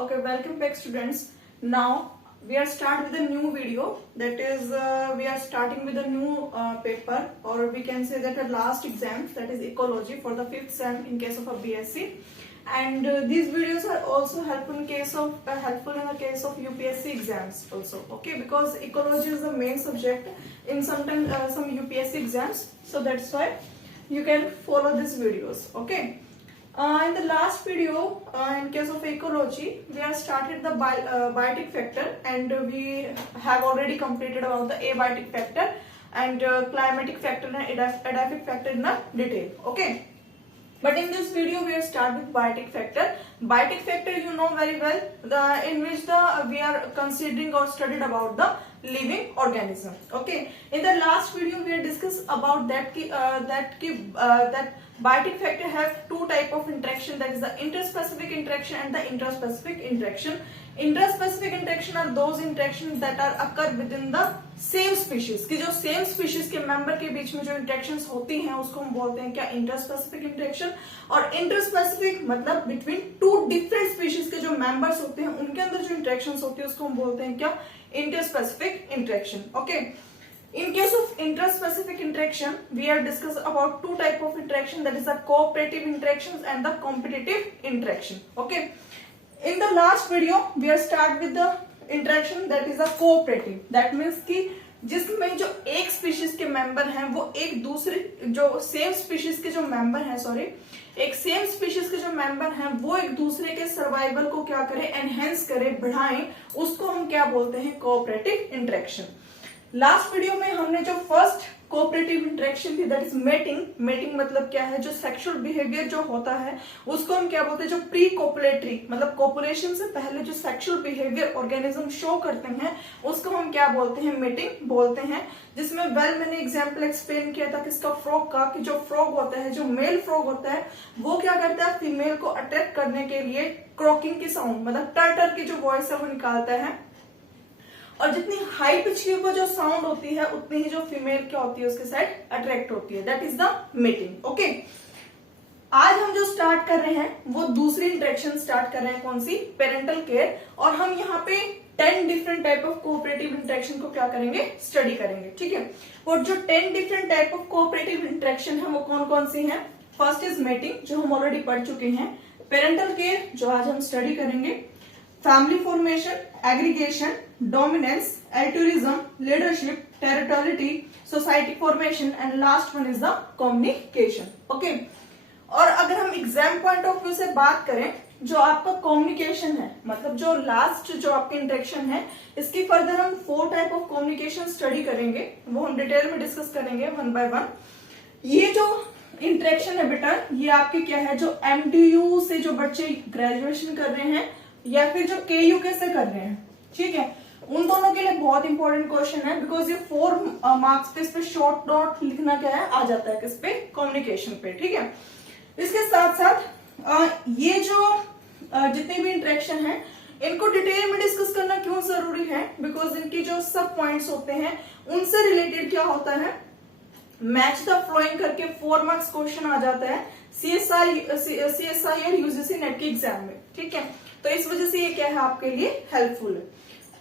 Okay, welcome back students. Now we are start with a new video, that is we are starting with a new paper, or we can say that a last exam, that is ecology for the 5th sem in case of a BSc. And these videos are also helpful in the case of UPSC exams also. Okay, because ecology is the main subject in some UPSC exams, so that's why you can follow these videos. Okay. In the last video, in case of ecology, we have started the biotic factor, and we have already completed about the abiotic factor and climatic factor and edaphic factor in the detail. Okay. But in this video, we will start with biotic factor. Biotic factor, you know very well, in which we are considering or studied about the living organism. Okay. In the last video, we have discussed about that biotic factor have two type of interaction, that is the interspecific interaction and the intraspecific interaction. Intraspecific interaction are those interactions that are occur within the same species, कि जो same species के member के बीच में जो interactions होती हैं उसको हम बोलते हैं क्या, interspecific interaction. और interspecific मतलब between two different species के जो members होते हैं उनके अंदर जो interactions होती है उसको हम बोलते हैं क्या, interspecific interaction. Okay. In case of intraspecific interaction, we have discussed about two type of interaction, that is the cooperative interactions and the competitive interaction. Okay. In the last video, we have start with the interaction that is the cooperative. That means कि जिसमें जो एक species के member हैं वो एक दूसरे जो सेम स्पीशीज के जो मेंबर हैं एक सेम स्पीशीज के जो मेंबर हैं वो एक दूसरे के सर्वाइवल को क्या करे, एनहेंस करे, बढ़ाएं, उसको हम क्या बोलते हैं, कोऑपरेटिव इंटरेक्शन. लास्ट वीडियो में हमने जो फर्स्ट कोऑपरेटिव इंटरेक्शन थी, दैट इज मेटिंग. मेटिंग मतलब क्या है, जो सेक्सुअल बिहेवियर जो होता है उसको हम क्या बोलते हैं, जो प्री कोपुलेटरी मतलब कोपुलेशन से पहले जो सेक्सुअल बिहेवियर ऑर्गेनिज्म शो करते हैं उसको हम क्या बोलते हैं, मेटिंग बोलते हैं. जिसमें मैंने एग्जाम्पल एक्सप्लेन किया था किसका, फ्रॉग का, कि जो फ्रॉग होता है, जो मेल फ्रॉग होता है वो क्या करता है, फीमेल को अट्रैक्ट करने के लिए क्रॉकिंग की साउंड मतलब टर्टर की जो वॉइस है वो निकालता है, और जितनी हाई पिच की वो जो साउंड होती है उतनी ही जो फीमेल क्या होती है उसके साइड अट्रैक्ट होती है. That is the mating. Okay. आज हम जो स्टार्ट कर रहे हैं वो दूसरी इंटरेक्शन स्टार्ट कर रहे हैं, कौन सी, पेरेंटल केयर. और हम यहाँ पे 10 different type of cooperative interaction को क्या करेंगे, स्टडी करेंगे. ठीक है. और जो 10 different type of cooperative interaction है वो कौन कौन सी है. फर्स्ट इज मेटिंग, जो हम ऑलरेडी पढ़ चुके हैं. पेरेंटल केयर, जो आज हम स्टडी करेंगे. Family formation, aggregation, dominance, altruism, leadership, territoriality, society formation, and last one is the communication. Okay. और अगर हम एग्जाम पॉइंट ऑफ व्यू से बात करें, जो आपका कम्युनिकेशन है मतलब जो लास्ट जो आपकी इंटरेक्शन है, इसकी फर्दर हम 4 टाइप ऑफ कम्युनिकेशन स्टडी करेंगे, वो हम डिटेल में डिस्कस करेंगे वन बाय वन. ये जो इंटरेक्शन है बेटा, ये आपके क्या है, जो MDU से जो बच्चे ग्रेजुएशन कर रहे हैं या फिर जो KUK से कर रहे हैं, ठीक है, उन दोनों के लिए बहुत इंपॉर्टेंट क्वेश्चन है. बिकॉज ये 4 मार्क्स पे इस पे शॉर्ट नोट लिखना क्या है, आ जाता है किस पे, कम्युनिकेशन पे. ठीक है. इसके साथ साथ ये जो जितने भी इंटरेक्शन है इनको डिटेल में डिस्कस करना क्यों जरूरी है, बिकॉज इनकी जो सब पॉइंट्स होते हैं उनसे रिलेटेड क्या होता है, मैच द फ्लोइंग करके 4 मार्क्स क्वेश्चन आ जाता है CSI और UGC नेट के एग्जाम में. ठीक है. तो इस वजह से ये क्या है, आपके लिए हेल्पफुल है.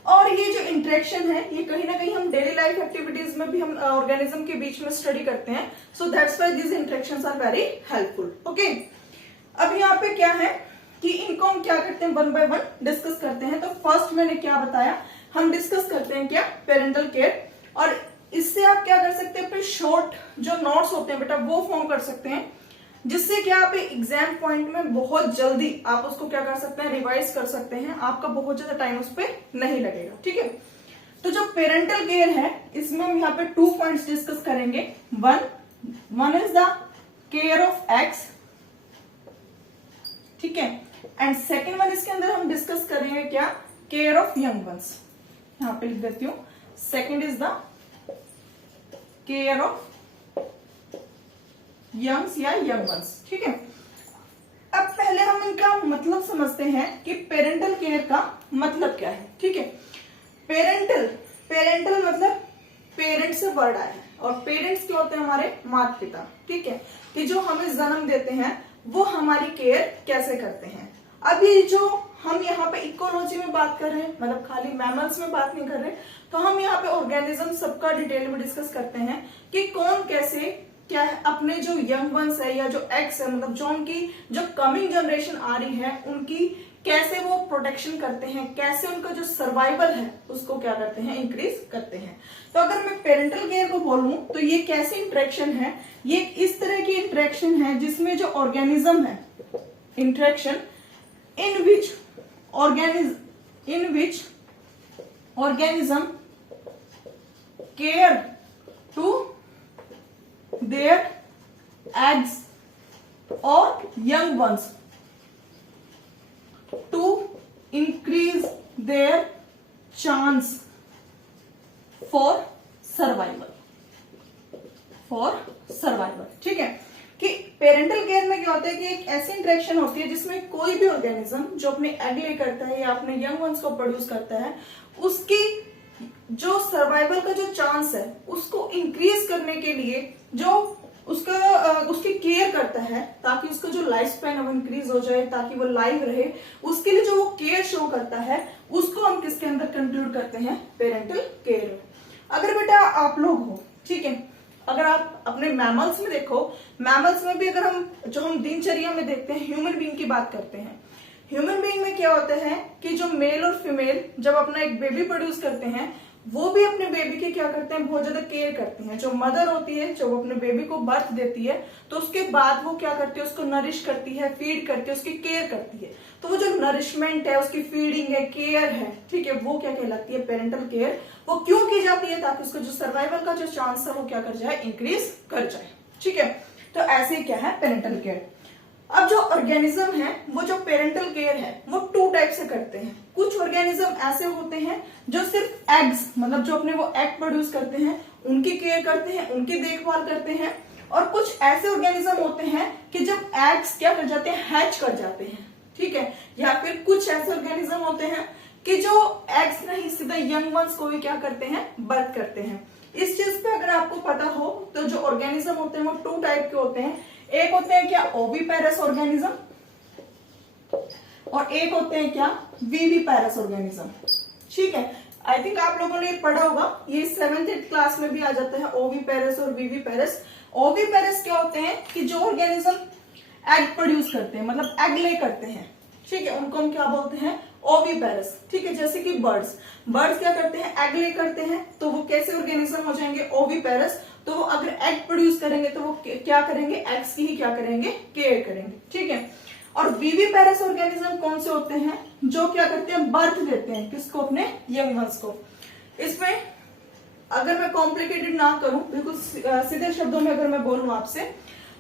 और ये जो इंटरेक्शन है ये कहीं ना कहीं हम डेली लाइफ एक्टिविटीज में भी हम ऑर्गेनिज्म के बीच में स्टडी करते हैं. So that's why this interactions are very helpful. Okay. अब यहाँ पे क्या है कि इनको हम क्या करते हैं, वन बाय वन डिस्कस करते हैं. तो फर्स्ट मैंने क्या बताया, हम डिस्कस करते हैं क्या, पेरेंटल केयर. और इससे आप क्या कर सकते हैं, अपने शॉर्ट जो नोट्स होते हैं बेटा वो फॉर्म कर सकते हैं, जिससे क्या आप एग्जाम पॉइंट में बहुत जल्दी आप उसको क्या कर सकते हैं, रिवाइज कर सकते हैं. आपका बहुत ज्यादा टाइम उस पर नहीं लगेगा. ठीक है. तो जो पेरेंटल केयर है इसमें हम यहाँ पे 2 पॉइंट्स डिस्कस करेंगे. One is the care of x, ठीक है, एंड सेकेंड वन इसके अंदर हम डिस्कस करेंगे क्या, केयर ऑफ यंग वंस. यहाँ पे लिख देती हूँ, second is the care of youngs या यंग वंस. ठीक है. अब पहले हम इनका मतलब समझते हैं कि पेरेंटल केयर का मतलब क्या है. ठीक है. पेरेंटल मतलब पेरेंट से वर्ड आया है, और पेरेंट्स क्या होते हैं, हमारे माता पिता. ठीक है. कि जो हमें जन्म देते हैं वो हमारी केयर कैसे करते हैं. अब ये जो हम यहाँ पे जूलॉजी में बात कर रहे हैं, मतलब खाली मैमल्स में बात नहीं कर रहे, तो हम यहाँ पे ऑर्गेनिज्म सबका डिटेल में डिस्कस करते हैं कि कौन कैसे क्या है अपने जो यंग वंस है या जो एक्स है, मतलब जो उनकी जो कमिंग जनरेशन आ रही है उनकी कैसे वो प्रोटेक्शन करते हैं, कैसे उनका जो सर्वाइवल है उसको क्या करते हैं, इंक्रीज करते हैं। तो अगर मैं पेरेंटल केयर को बोलूं तो ये कैसी इंटरेक्शन है, ये इस तरह की इंटरेक्शन है जिसमें जो ऑर्गेनिज्म है, interaction in which organism care to their eggs or young ones to increase their chance for survival ठीक है। कि पेरेंटल केयर में क्या होता है कि एक ऐसी इंटरेक्शन होती है जिसमें कोई भी ऑर्गेनिज्म जो अपने एग ले करता है या अपने यंग वंस को प्रोड्यूस करता है, उसकी जो सर्वाइवल का जो चांस है उसको इंक्रीज करने के लिए जो उसकी केयर करता है ताकि उसका जो लाइफ स्पैन है वो इंक्रीज हो जाए, ताकि वो लाइव रहे, उसके लिए जो वो केयर शो करता है उसको हम किसके अंदर कंक्लूड करते हैं, पेरेंटल केयर में। अगर बेटा आप लोग हो, ठीक है, अगर आप अपने मैमल्स में देखो, मैमल्स में भी अगर हम दिनचर्या में देखते हैं, ह्यूमन बीइंग की बात करते हैं, ह्यूमन बीइंग में क्या होता है कि जो मेल और फीमेल जब अपना एक बेबी प्रोड्यूस करते हैं वो भी अपने बेबी की क्या करते हैं, बहुत ज्यादा केयर करते हैं। जो मदर होती है जो अपने बेबी को बर्थ देती है तो उसके बाद वो क्या करती है, उसको नरिश करती है, फीड करती है, उसकी केयर करती है। तो वो जो नरिशमेंट है, उसकी फीडिंग है, केयर है, ठीक है, वो क्या कहलाती है, पेरेंटल केयर। वो क्यों की जाती है, ताकि उसका जो सर्वाइवल का जो चांस है वो क्या कर जाए, इंक्रीज कर जाए, ठीक है। तो ऐसे क्या है पेरेंटल केयर। अब जो ऑर्गेनिज्म है वो जो पेरेंटल केयर है वो टू टाइप से करते हैं। कुछ ऑर्गेनिज्म ऐसे होते हैं जो सिर्फ एग्स, मतलब जो अपने वो एग प्रोड्यूस करते हैं उनकी केयर करते हैं, उनकी देखभाल करते हैं। और कुछ ऐसे ऑर्गेनिज्म होते हैं कि जब एग्स क्या कर जाते हैं, हैच कर जाते हैं, ठीक है। या फिर कुछ ऐसे ऑर्गेनिज्म होते हैं कि जो एग्स नहीं सीधा यंग वंस को भी क्या करते हैं, बर्थ करते हैं। इस चीज पे अगर आपको पता हो तो जो ऑर्गेनिज्म होते हैं वो टू टाइप के होते हैं। एक होते हैं क्या, ओविपेरस ऑर्गेनिज्म, और एक होते हैं क्या, विविपेरस ऑर्गेनिज्म, ठीक है। आई थिंक आप लोगों ने पढ़ा होगा, ये 7th क्लास में भी आ जाता है, ओविपेरस और विविपेरस। ओविपेरस क्या होते हैं कि जो ऑर्गेनिज्म एग प्रोड्यूस करते हैं, मतलब एग ले करते हैं, ठीक है, उनको हम क्या बोलते हैं, ओविपेरस, ठीक है। जैसे कि बर्ड्स क्या करते हैं, एग ले करते हैं, तो वो कैसे ऑर्गेनिज्म हो जाएंगे, ओविपेरस। तो वो अगर एग प्रोड्यूस करेंगे तो वो क्या करेंगे, एग्स की ही क्या करेंगे, केयर करेंगे, ठीक है। और विविपेरस ऑर्गेनिज्म कौन से होते हैं, जो क्या करते हैं, बर्थ देते हैं, किसको, अपने यंग वंस को। इसमें अगर मैं कॉम्प्लिकेटेड ना करूं, बिल्कुल सीधे शब्दों में अगर मैं बोलूं आपसे,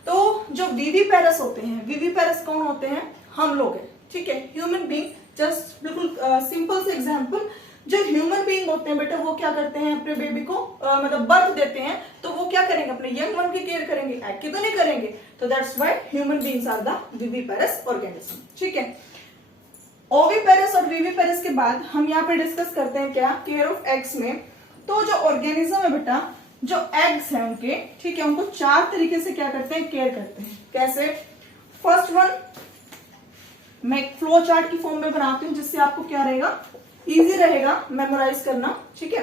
तो जो विविपेरस होते हैं, विविपेरस कौन होते हैं, हम लोग हैं, ठीक है, ह्यूमन बीइंग। जस्ट बिल्कुल सिंपल से एग्जांपल, जो ह्यूमन बीइंग होते हैं बेटा वो क्या करते हैं, अपने बेबी को मतलब बर्थ देते हैं, तो वो क्या करेंगे, अपने यंग वन की केयर करेंगे, एग की तो नहीं करेंगे। तो that's why human beings are the viviparous organism, ठीक है। ओविपेरस और विविपेरस के बाद हम यहाँ पे डिस्कस करते हैं क्या, केयर ऑफ एग्स में। तो जो ऑर्गेनिज्म है बेटा, जो एग्स है उनके, ठीक है, उनको 4 तरीके से क्या करते हैं, केयर करते हैं। कैसे, फर्स्ट वन मैं एक फ्लो चार्ट की फॉर्म में बनाती हूँ जिससे आपको क्या रहेगा, इजी रहेगा मेमोराइज करना, ठीक है।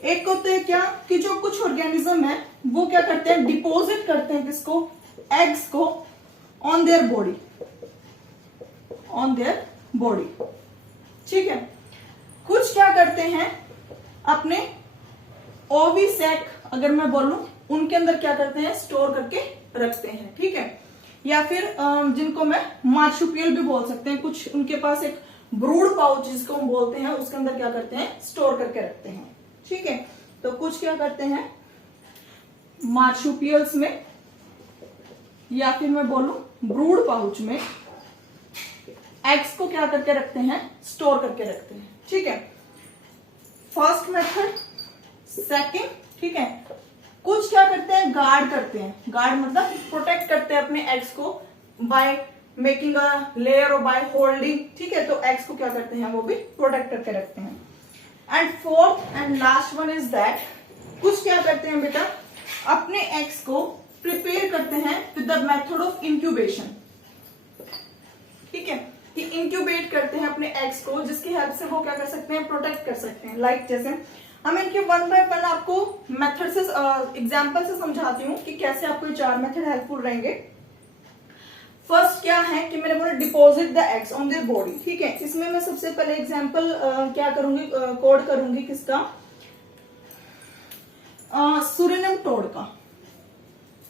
एक होते हैं क्या कि जो कुछ ऑर्गेनिज्म है वो क्या करते हैं, डिपॉजिट करते हैं किसको, एग्स को, ऑन देयर बॉडी, ठीक है। कुछ क्या करते हैं, अपने ओवी सैक अगर मैं बोलूं उनके अंदर क्या करते हैं, स्टोर करके रखते हैं, ठीक है। या फिर जिनको मैं मार्शुपियल भी बोल सकते हैं, कुछ उनके पास एक ब्रूड पाउच जिसको हम बोलते हैं उसके अंदर क्या करते हैं, स्टोर करके रखते हैं, ठीक है। तो कुछ क्या करते हैं मार्शुपियल्स में, या फिर मैं बोलूं ब्रूड पाउच में एग्स को क्या करके रखते हैं, स्टोर करके रखते हैं, ठीक है। First method. सेकंड, ठीक है, कुछ क्या करते हैं, गार्ड करते हैं, गार्ड मतलब प्रोटेक्ट करते हैं अपने एग्स को बाय मेकिंग अ लेयर और बाय होल्डिंग, ठीक है। तो एग्स को क्या करते हैं, वो भी प्रोटेक्ट करके रखते हैं। And fourth and last one is that, कुछ क्या करते हैं बेटा, अपने एग्स को प्रिपेयर करते हैं with the method of incubation, ठीक है। कि इंक्यूबेट करते हैं अपने एग्स को, जिसकी हेल्प से वो क्या कर सकते हैं, प्रोटेक्ट कर सकते हैं। लाइक जैसे हम इनके वन बाय वन आपको मेथड से एग्जांपल से समझाती हूँ कि कैसे आपको ये 4 मेथड हेल्पफुल रहेंगे। फर्स्ट क्या है कि मैंने बोला deposit the eggs on their body, ठीक है। इसमें मैं सबसे पहले एग्जांपल क्या करूंगी, कोड करूंगी किसका, सुरिनम टोड का।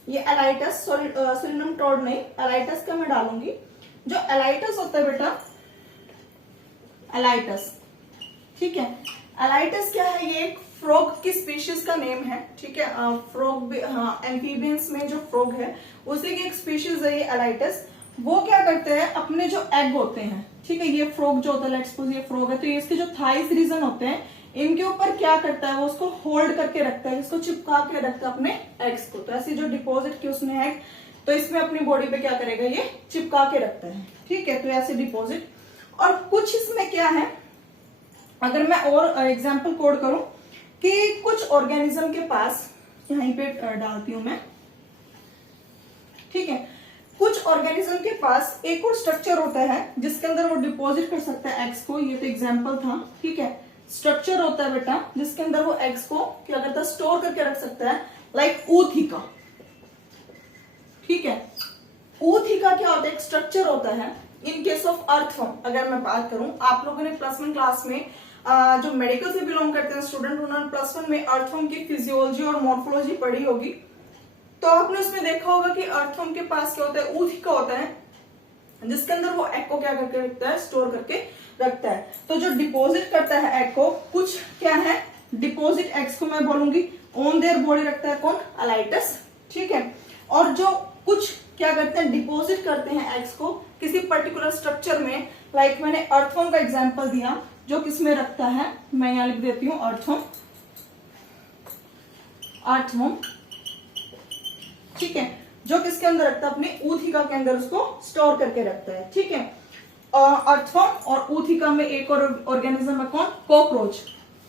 ये एलाइटस, सॉरी सुरिनम टोड नहीं, एलाइटस का मैं डालूंगी। जो एलाइटस होता है बेटा, एलाइटस, ठीक है। एलाइटस क्या है, ये एक फ्रॉग की स्पीशीज का नेम है, ठीक है। फ्रॉग, हाँ, एम्फीबियंस में जो फ्रॉग है उसी की एक स्पीशीज है ये एलाइटस। वो क्या करते हैं, अपने जो एग होते हैं, ठीक है, ये फ्रॉग जो होता है, लेट्स सपोज ये फ्रॉग है, तो ये इसके जो थाइस रीजन होते हैं, इनके ऊपर क्या करता है, वो उसको होल्ड करके रखता है, इसको चिपका के रखता है अपने एग्स को। तो ऐसी जो डिपॉजिट की उसने एग, तो इसमें अपनी बॉडी पे क्या करेगा, ये चिपका के रखता है, ठीक है। तो ऐसे डिपॉजिट। और कुछ इसमें क्या है, अगर मैं और एग्जाम्पल कोड करूं कि कुछ ऑर्गेनिज्म के पास, यहीं पे डालती हूं मैं, ठीक है, कुछ ऑर्गेनिज्म के पास एक और स्ट्रक्चर होता है जिसके अंदर वो डिपॉजिट कर सकता है एग्स को। ये तो एग्जाम्पल था, ठीक है। स्ट्रक्चर होता है बेटा जिसके अंदर वो एग्स को क्या करता है, स्टोर करके रख सकता है, लाइक ऊथिका, ठीक है। ऊथिका क्या होता है, एक स्ट्रक्चर होता है। इन केस ऑफ अर्थवर्म अगर मैं बात करूं, आप लोगों ने +1 क्लास में जो मेडिकल से बिलोंग करते हैं स्टूडेंट, उन्होंने +1 में अर्थवर्म की फिजियोलॉजी और मॉर्फोलॉजी पढ़ी होगी। तो आपने उसमें देखा होगा कि अर्थवर्म के पास क्या होता है, ऊथिका होता है, जिसके अंदर वो एग को क्या करके रखता है, स्टोर करके रखता है। तो जो डिपॉजिट करता है एग को, कुछ क्या है, डिपॉजिट एग्स को मैं बोलूंगी ऑन देयर बॉडी रखता है कौन, एलाइटस, ठीक है। और जो कुछ क्या करते हैं, डिपॉजिट करते हैं एग्स को किसी पर्टिकुलर स्ट्रक्चर में, लाइक मैंने अर्थवर्म का एग्जांपल दिया, जो किसमें रखता है, मैं यहां लिख देती हूं अर्थवर्म, अर्थवर्म, ठीक है, जो किसके अंदर रखता है, अपने ऊथिका के अंदर उसको स्टोर करके रखता है, ठीक है। अर्थवर्म और ऊथिका में एक और ऑर्गेनिज्म है कौन, कॉकरोच,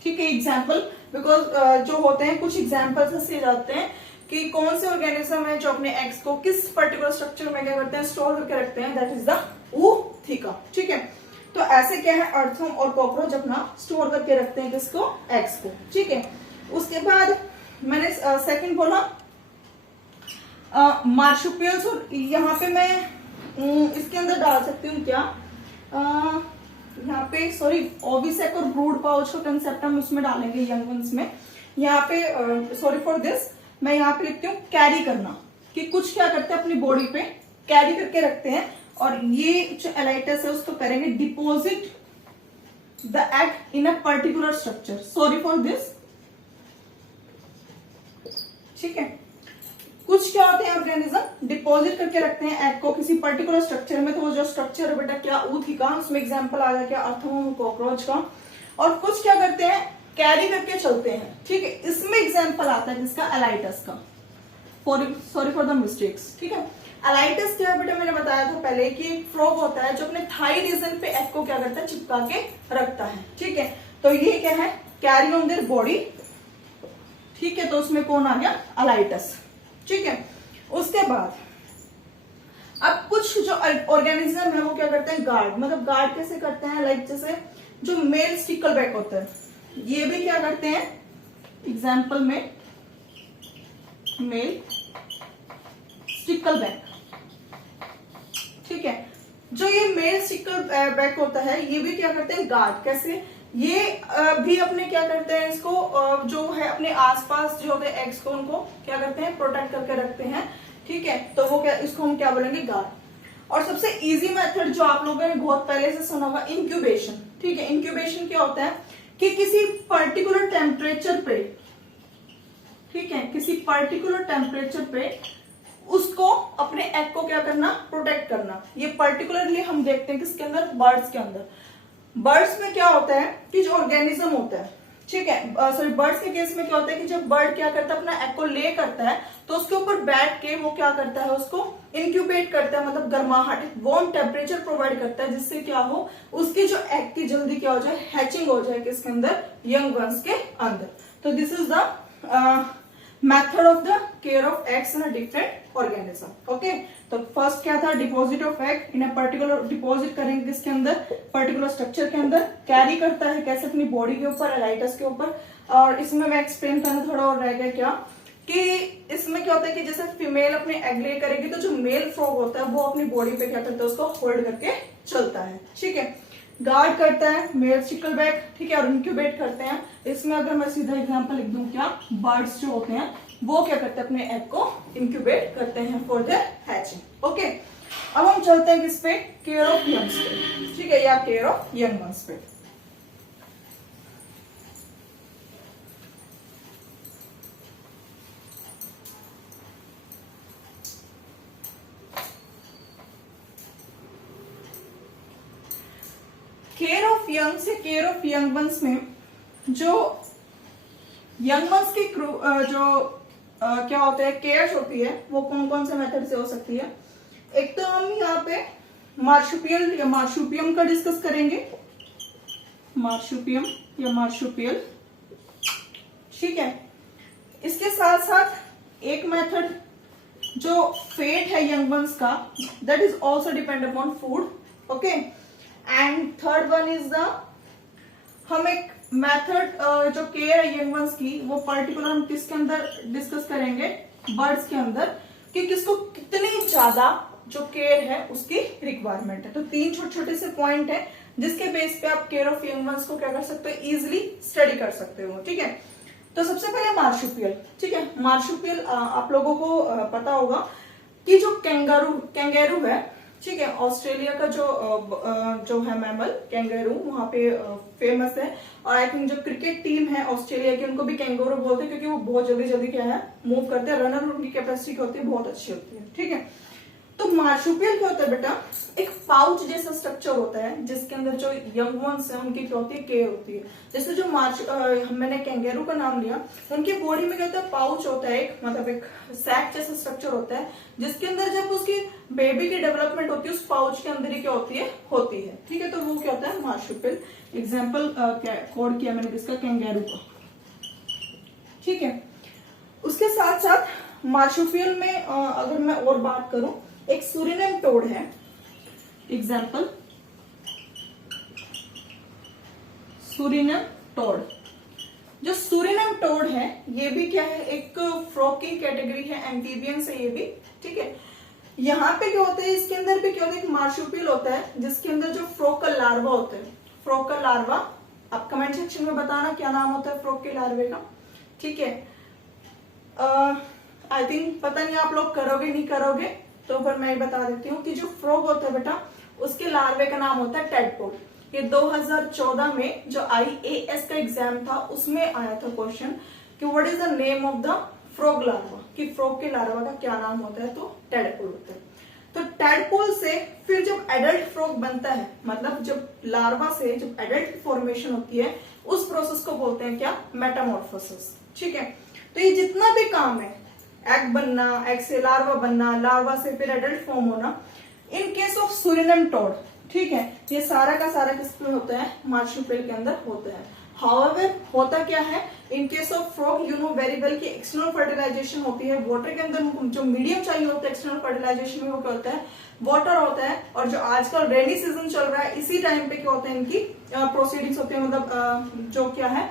ठीक है। एग्जाम्पल, बिकॉज जो होते हैं कुछ एग्जाम्पल से जाते हैं कि कौन से ऑर्गेनिज्म है जो अपने एग्स को किस पर्टिकुलर स्ट्रक्चर में क्या करते हैं, स्टोर करके रखते हैं, दैट इज द ऊथिका, ठीक है। तो ऐसे क्या है, अर्थवर्म और कॉकरोच अपना स्टोर करके रखते हैं किसको, एग्स को, ठीक है। उसके बाद मैंने सेकंड बोला मार्शुपियल्स, और यहाँ पे मैं इसके अंदर डाल सकती हूँ क्या, यहाँ पे सॉरी ओविसेक और ब्रूड पाउच का कंसेप्ट हम उसमें डालेंगे यंग वंस में। यहाँ पे सॉरी फॉर दिस, मैं यहाँ पे लिखती हूँ कैरी करना, कि कुछ क्या करते हैं अपनी बॉडी पे कैरी करके रखते हैं, और ये जो एलाइटस है उसको करेंगे deposit the egg in a particular structure, sorry for this, ठीक है। कुछ क्या होते हैं ऑर्गेनिज्म, डिपॉजिट करके रखते हैं एग को किसी पर्टिकुलर स्ट्रक्चर में, तो वो जो स्ट्रक्चर है बेटा क्या, ऊथिका, उसमें एग्जांपल आ गया क्या, अर्थवर्म, कॉकरोच का। और कुछ क्या करते हैं, कैरी करके चलते हैं, ठीक है। इसमें एग्जांपल आता है किसका, एलाइटस का, सॉरी फॉर द मिस्टेक्स, ठीक है। एलाइटस क्या है बेटा, मैंने बताया था पहले कि एक फ्रॉग होता है जो अपने थाई रीजन पे एग को क्या करता है, चिपका के रखता है, ठीक है। तो ये क्या है, कैरी ऑन देयर बॉडी, ठीक है। तो उसमें कौन आ गया, एलाइटस, ठीक है। उसके बाद अब कुछ जो ऑर्गेनिज्म है वो क्या करते हैं, गार्ड, मतलब गार्ड कैसे करते हैं, लाइक जैसे जो मेल स्टिकलबैक होता है, ये भी क्या करते हैं, एग्जाम्पल में मेल स्टिकलबैक, ठीक है। जो ये मेल स्टिकलबैक होता है, ये भी क्या करते हैं, गार्ड, कैसे, ये भी अपने क्या करते हैं, इसको जो है अपने आसपास जो होते हैं एग्स को, उनको क्या करते हैं, प्रोटेक्ट करके रखते हैं, ठीक है। तो वो क्या, इसको हम क्या बोलेंगे, गार्ड। और सबसे इजी मेथड जो आप लोगों ने बहुत पहले से सुना होगा, इंक्यूबेशन, ठीक है। इंक्यूबेशन क्या होता है कि किसी पर्टिकुलर टेम्परेचर पे, ठीक है, किसी पर्टिकुलर टेम्परेचर पे उसको अपने एग को क्या करना, प्रोटेक्ट करना। ये पर्टिकुलरली हम देखते हैं किसके अंदर, बर्ड्स के अंदर। बर्ड्स में क्या होता है कि जो ऑर्गेनिज्म होता है, ठीक है, सॉरी बर्ड्स के केस में क्या होता है कि जब बर्ड क्या करता है, अपना एग को ले करता है, तो उसके ऊपर बैठ के वो क्या करता है, उसको इंक्यूबेट करता है, मतलब गर्माहट, वार्म टेम्परेचर प्रोवाइड करता है, जिससे क्या हो, उसकी जो एग की जल्दी क्या हो जाए, हैचिंग हो जाए किसके अंदर, यंग वंस के अंदर। तो this is the method of the care of eggs in a different organism. Okay, तो फर्स्ट क्या था, deposit of egg in a particular, deposit करेंगे किसके अंदर, पर्टिकुलर स्ट्रक्चर के अंदर, कैरी करता है कैसे, अपनी बॉडी के ऊपर, एलाइटस के ऊपर। और इसमें मैं एक्सप्लेन करना थोड़ा और रह गया क्या, कि इसमें क्या होता है कि जैसे फीमेल अपने एग ले करेगी तो जो मेल फ्रॉग होता है वो अपनी बॉडी पे क्या करता है, उसको होल्ड करके चलता है, ठीक है, गार्ड करता है मेल सिकल बैग, ठीक है, और इंक्यूबेट करते हैं। इसमें अगर मैं सीधा एग्जांपल लिख दूं, क्या बर्ड्स जो होते हैं वो क्या करते हैं, अपने एग को इंक्यूबेट करते हैं फॉर देयर हैचिंग। ओके, अब हम चलते हैं किस पे, केयर ऑफ यंग्स पे, ठीक है, या केयर ऑफ यंग वंस पे। केयर ऑफ यंग से केयर ऑफ यंग वंस में जो यंग वंस की क्या होता है, केयर होती है, वो कौन कौन से मेथड से हो सकती है। एक तो हम यहाँ पे मार्शुपियल या मार्शुपियम का डिस्कस करेंगे, मार्शुपियम या मार्शुपियल, ठीक है। इसके साथ साथ एक मेथड जो फेट है यंग वंस का, that is also depend upon food. Okay, and third one is the, हम एक मेथड जो केयर है यंग वंस की, वो पर्टिकुलर हम किसके अंदर डिस्कस करेंगे, बर्ड्स के अंदर, कि किसको कितनी ज्यादा जो केयर है उसकी रिक्वायरमेंट है। तो 3 छोटे छोटे से पॉइंट है जिसके बेस पे आप केयर ऑफ यंग वंस को क्या कर सकते हो, इजिली स्टडी कर सकते हो, ठीक है। तो सबसे पहले मार्शुपियल, ठीक है, मार्शुपियल आप लोगों को पता होगा कि जो कैंगेरू है, ठीक है, ऑस्ट्रेलिया का जो है मैमल कैंगेरू, वहां पे फेमस है। और आई थिंक जो क्रिकेट टीम है ऑस्ट्रेलिया की, उनको भी कैंगेरू बोलते हैं क्योंकि वो बहुत जल्दी जल्दी क्या है, मूव करते हैं, रनर उनकी कैपेसिटी होती है बहुत अच्छी होती है, ठीक है। तो मार्शुपियल क्या होता है बेटा, एक पाउच जैसा स्ट्रक्चर होता है जिसके अंदर जो यंग वंस है उनकी क्या होती है, केयर होती है। जैसे जो मैंने कैंगेरू का नाम लिया, उनकी बॉडी में क्या होता है, पाउच होता है, एक मतलब एक सैक जैसा स्ट्रक्चर होता है, जिसके अंदर जब उसकी बेबी की डेवलपमेंट होती है उस पाउच के अंदर ही क्या होती है, ठीक है। तो वो क्या होता है, मार्शुपियल। एग्जाम्पल कोड किया मैंने किसका, कैंगेरू का, ठीक है। उसके साथ साथ मार्शुपियल में अगर मैं और बात करूं, एक सूरिनेम टोड है, एग्जाम्पल सूरिनेम टोड। जो सूरिनेम टोड है ये भी क्या है, एक फ्रॉग की कैटेगरी है, एम्फीबियंस है ये भी, ठीक है। यहाँ पे क्या होता है, इसके अंदर भी क्या होता है, एक मार्शुपियल होता है जिसके अंदर जो फ्रॉग का लार्वा होता है, फ्रॉग का लार्वा, आप कमेंट सेक्शन में बताना क्या नाम होता है फ्रॉग के लार्वे का, ठीक है। आई थिंक पता नहीं आप लोग करोगे नहीं करोगे, तो फिर मैं बता देती हूँ कि जो फ्रॉग होता है बेटा, उसके लार्वे का नाम होता है टेडपोल। ये 2014 में जो IAS का एग्जाम था उसमें आया था क्वेश्चन कि what is the name of the frog larva, कि फ्रॉग के लार्वा का क्या नाम होता है, तो टेडपोल होता है। तो टेडपोल से फिर जब एडल्ट फ्रॉग बनता है, मतलब जब लार्वा से जब एडल्ट फॉर्मेशन होती है, उस प्रोसेस को बोलते हैं क्या, मेटामॉर्फोसिस, ठीक है। तो ये जितना भी काम है, एग बनना, एग से लार्वा बनना, लार्वा से फिर एडल्ट फॉर्म होना, इन केस ऑफ सूरिनेम टोड, ठीक है, ये सारा का सारा किसमें होता है, मार्शुपियल के अंदर होता है। हाउएवर होता क्या है, इन case of frog you know very well कि एक्सटर्नल फर्टिलाइजेशन होती है, वाटर के अंदर जो मीडियम चाहिए होता है एक्सटर्नल फर्टिलाइजेशन में, वो क्या होता है, वाटर होता है। और जो आजकल रेनी सीजन चल रहा है, इसी टाइम पे क्या होता है, इनकी प्रोसीडिंग्स होती है, मतलब जो क्या है,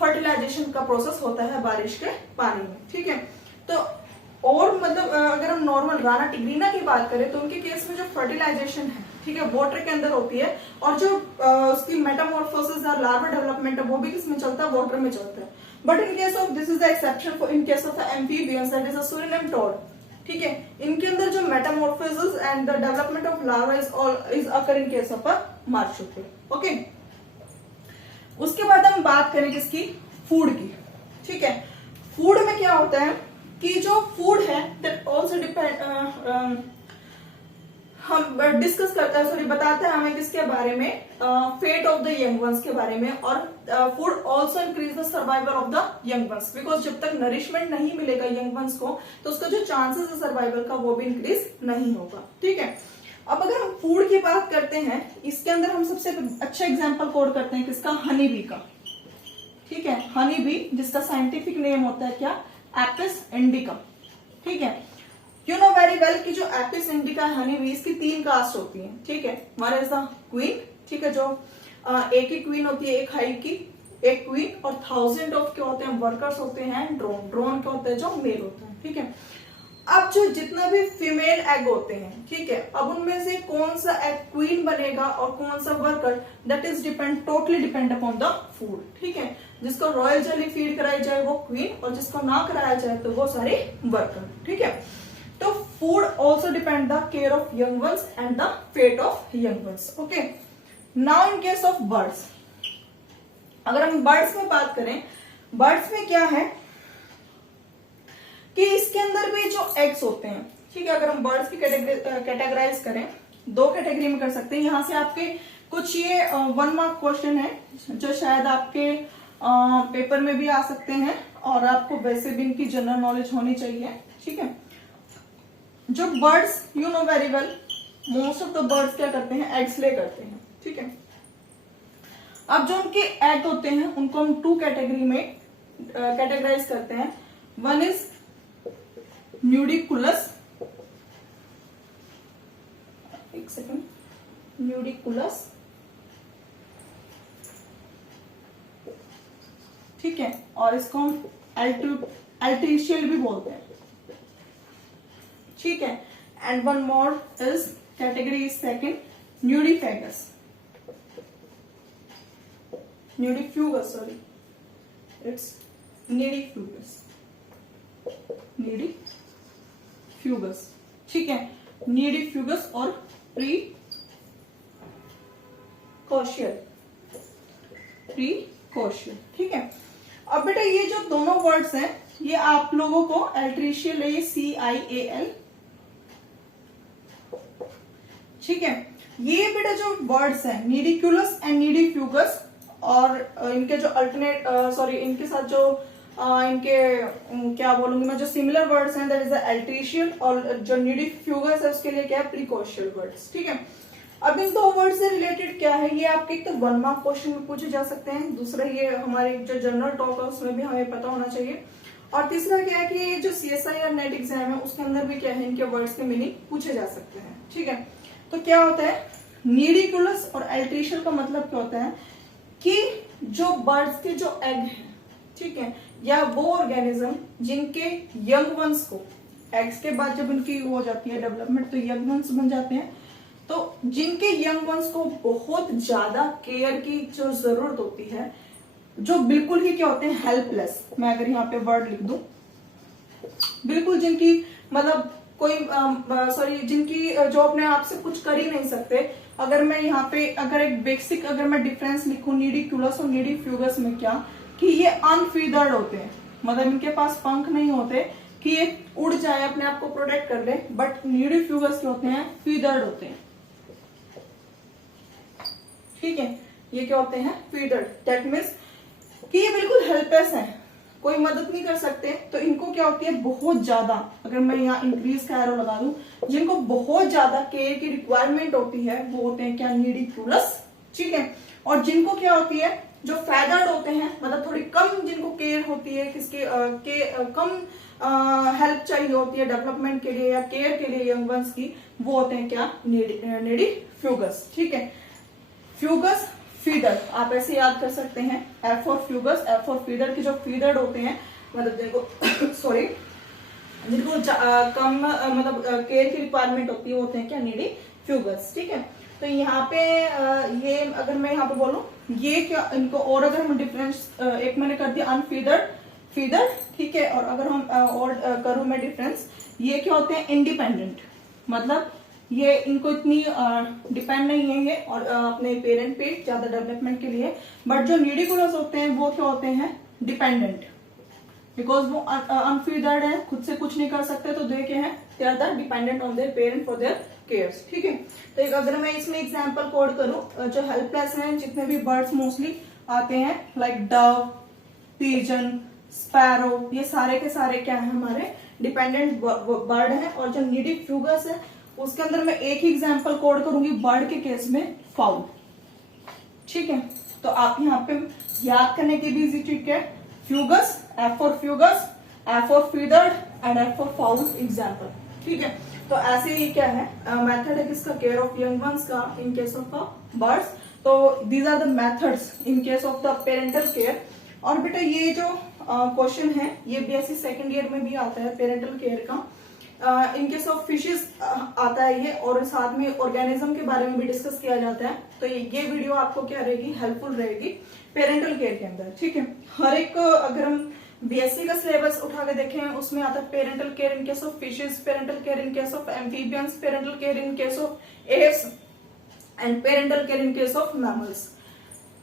फर्टिलाइजेशन का प्रोसेस होता है बारिश के पानी में, ठीक है। तो और मतलब अगर हम नॉर्मल राना टिग्रीना की बात करें तो उनके केस में जो फर्टिलाइजेशन है, ठीक है, वाटर के अंदर होती है, और जो उसकी मेटामॉर्फोसिस और लार्वा डेवलपमेंट है वो भी किसमें चलता है, वाटर में चलता है। But in case of, this is the exception for in case of amphibians, that is a Surinam toad, ठीक है। इनके अंदर जो metamorphosis and the development of larva is occur in case of a marsupial. Okay, उसके बाद हम बात करें किसकी, फूड की, ठीक है। फूड में क्या होता है कि जो फूड है दैट ऑल्सो डिपेंड, हम डिस्कस करता है, सॉरी बताते हैं हमें किसके बारे में, fate of the young ones के बारे में। और food also increase the survival of the young ones, because जब तक नरिशमेंट नहीं मिलेगा यंग वंस को तो उसका जो चांसेस है सर्वाइवल का वो भी इंक्रीज नहीं होगा, ठीक है। अब अगर हम फूड की बात करते हैं, इसके अंदर हम सबसे अच्छा एग्जाम्पल कोड करते हैं किसका, हनी बी का, ठीक है। हनी बी जिसका साइंटिफिक नेम होता है क्या, एपिस इंडिका, ठीक है। यू नो वेरी वेल कि जो एपिस इंडिका हनी बी इसकी 3 कास्ट होती है, ठीक है। वन इज द क्वीन, ठीक है, जो एक ही क्वीन होती है, एक हाइव की एक क्वीन, और 1000 ऑफ क्या होते हैं वर्कर्स होते हैं, ड्रोन। ड्रोन क्या होते हैं, जो मेल होते हैं, ठीक है। अब जो जितना भी फीमेल एग होते हैं, ठीक है, अब उनमें से कौन सा एग क्वीन बनेगा और कौन सा worker, that is totally depend upon the food, ठीक है। जिसको रॉयल जेली फीड कराई जाए वो क्वीन, और जिसको ना कराया जाए तो वो सारे वर्कर, ठीक है। तो food also depend the care of young ones and the fate of young ones, okay. Now in case of birds, अगर हम बर्ड्स में बात करें, बर्ड्स में क्या है कि इसके अंदर भी जो एग्स होते हैं, ठीक है, अगर हम बर्ड्स की कैटेगराइज करें 2 कैटेगरी में कर सकते हैं। यहां से आपके कुछ ये 1 मार्क क्वेश्चन है जो शायद आपके पेपर में भी आ सकते हैं, और आपको वैसे भी इनकी जनरल नॉलेज होनी चाहिए, ठीक है। जो birds, you know very well, most of the birds क्या करते हैं, एग्स ले करते हैं, ठीक है। अब जो उनके एग होते हैं उनको हम 2 कैटेगरी में कैटेगराइज करते हैं। वन इज न्यूडिकुलस, एक सेकेंड, न्यूडिकुलस, ठीक है, और इसको हम एल्ट्रीशियल भी बोलते हैं, ठीक है। And one more is category is second, nidifugous, nidifugous, sorry, it's nidifugous, nidifugous, ठीक है, नीडिफ्यूगस और प्रीकॉशियल, ठीक है। अब बेटा ये जो दोनों वर्ड्स हैं ये आप लोगों को एल्ट्रीशियल है, CIAL, ठीक है। ये बेटा जो वर्ड्स हैं नीडिकुलस एंड नीडिफ्यूगस, और इनके जो अल्टरनेट इनके साथ जो इनके क्या बोलूंगी मैं, जो सिमिलर वर्ड्स हैं दैट इज द एल्ट्रीशियल, और जो नीडिफ्यूगस है उसके लिए क्या है, प्रीकॉशियल वर्ड्स, ठीक है। अब इन 2 वर्ड से रिलेटेड क्या है, ये आपके एक तो 1 मार्क क्वेश्चन में पूछे जा सकते हैं, दूसरा ये हमारे जो जनरल टॉक है उसमें भी हमें पता होना चाहिए, और तीसरा क्या है कि ये जो CSI और नेट एग्जाम है उसके अंदर भी क्या है, इनके वर्ड्स के मीनिंग पूछे जा सकते हैं, ठीक है। तो क्या होता है, नीडिकुलस और एल्ट्रीशियल का मतलब क्या होता है कि जो बर्ड्स के जो एग है, ठीक है, या वो ऑर्गेनिज्म जिनके यंग वंस को, एग्स के बाद जब उनकी हो जाती है डेवलपमेंट तो यंग वंस बन जाते हैं, तो जिनके यंग वंस को बहुत ज्यादा केयर की जो जरूरत होती है, जो बिल्कुल ही क्या होते हैं, हेल्पलेस, मैं अगर यहाँ पे वर्ड लिख दूं, बिल्कुल जिनकी मतलब कोई जिनकी जो अपने आप से कुछ कर ही नहीं सकते। अगर मैं यहाँ पे अगर एक बेसिक अगर मैं डिफरेंस लिखूं नीडिकुलस और नीडिफ्यूगस में, क्या कि ये अनफीदर्ड होते हैं, मतलब इनके पास पंख नहीं होते कि ये उड़ जाए अपने आप को प्रोटेक्ट कर ले, बट नीडिफ्यूगस के होते हैं, फीदर्ड होते हैं, ठीक है। ये क्या होते हैं, फीडर्ड, दैट मीन्स कि ये बिल्कुल हेल्पलेस है, कोई मदद नहीं कर सकते। तो इनको क्या होती है, बहुत ज्यादा, अगर मैं यहाँ इंक्रीज का एरो लगा दूं, जिनको बहुत ज्यादा केयर की रिक्वायरमेंट होती है वो होते हैं क्या, नीडिकुलस, ठीक है। और जिनको क्या होती है, जो फेदर्ड होते हैं, मतलब थोड़ी कम जिनको केयर होती है, किसके कम हेल्प चाहिए होती है डेवलपमेंट के लिए या केयर के लिए यंग वंस की, वो होते हैं क्या, नीडिफ्यूगस, ठीक है। फ्यूगस, फीडर, आप ऐसे याद कर सकते हैं, F for fugous, F for feeder की जो फीडर होते हैं, मतलब जिनको सॉरी जिनको कम मतलब केयर की रिक्वायरमेंट होती है, वो होते हैं क्या, नीडिफ्यूगस, ठीक है। तो यहाँ पे ये अगर मैं यहाँ पे बोलूं, ये क्या इनको, और अगर हम डिफरेंस एक मैंने कर दिया अनफीडर, फीडर, ठीक है, और अगर हम और करूं मैं डिफरेंस, ये क्या होते हैं, इंडिपेंडेंट, मतलब ये इनको इतनी डिपेंड नहीं है ये और अपने पेरेंट पे ज्यादा डेवलपमेंट के लिए, बट जो नीडिकुलस होते हैं वो क्या होते हैं, डिपेंडेंट, बिकॉज वो अनफीडर्ड है, खुद से कुछ नहीं कर सकते, तो दे क्या है, they are the dependent on their parent for their cares, ठीक है। तो एक अगर मैं इसमें एग्जांपल कोड करूं, जो हेल्पलेस हैं जितने भी बर्ड्स मोस्टली आते हैं, लाइक डव, पिजन, स्पैरो, ये सारे के सारे क्या है, हमारे डिपेंडेंट बर्ड है। और जो नीडिफ्यूगस है उसके अंदर मैं एक ही एग्जांपल कोड करूंगी बर्ड के केस में, फाउल, ठीक है। तो आप यहाँ पे याद करने की भी इजी ट्रिक है, fugous, F for fugous, F for feeder and F for fowl example, ठीक है। तो ऐसे ही क्या है मेथड है किसका, केयर ऑफ यंग वंस का इन केस ऑफ बर्ड्स। तो these are the methods in case of the parental care. और बेटा ये जो क्वेश्चन है ये बीएससी सेकंड ईयर में भी आता है पेरेंटल केयर का, इन केस ऑफ फिशेस आता है ये, और साथ में ऑर्गेनिज्म के बारे में भी डिस्कस किया जाता है। तो ये वीडियो आपको क्या रहेगी, हेल्पफुल रहेगी पेरेंटल केयर के अंदर, ठीक है। हर एक अगर हम बीएससी का सिलेबस उठा के देखें उसमें आता है parental care in case of fishes, parental care in case of amphibians, parental care in case of Aves and parental care in case of mammals.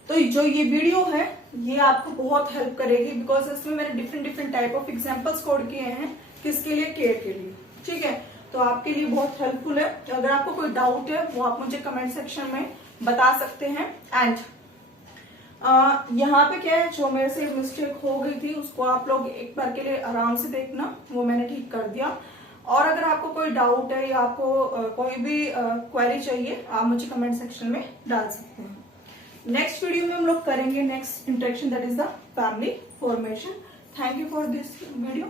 तो जो ये वीडियो है ये आपको बहुत हेल्प करेगी, बिकॉज इसमें मैंने different type of examples code किए हैं किसके लिए, केयर के लिए, ठीक है। तो आपके लिए बहुत हेल्पफुल है। अगर आपको कोई डाउट है वो आप मुझे कमेंट सेक्शन में बता सकते हैं। एंड यहाँ पे क्या है, जो मेरे से मिस्टेक हो गई थी उसको आप लोग एक बार के लिए आराम से देखना, वो मैंने ठीक कर दिया। और अगर आपको कोई डाउट है या आपको कोई भी क्वेरी चाहिए आप मुझे कमेंट सेक्शन में डाल सकते हैं। नेक्स्ट वीडियो में हम लोग करेंगे next interaction, that is the family formation. Thank you for this video.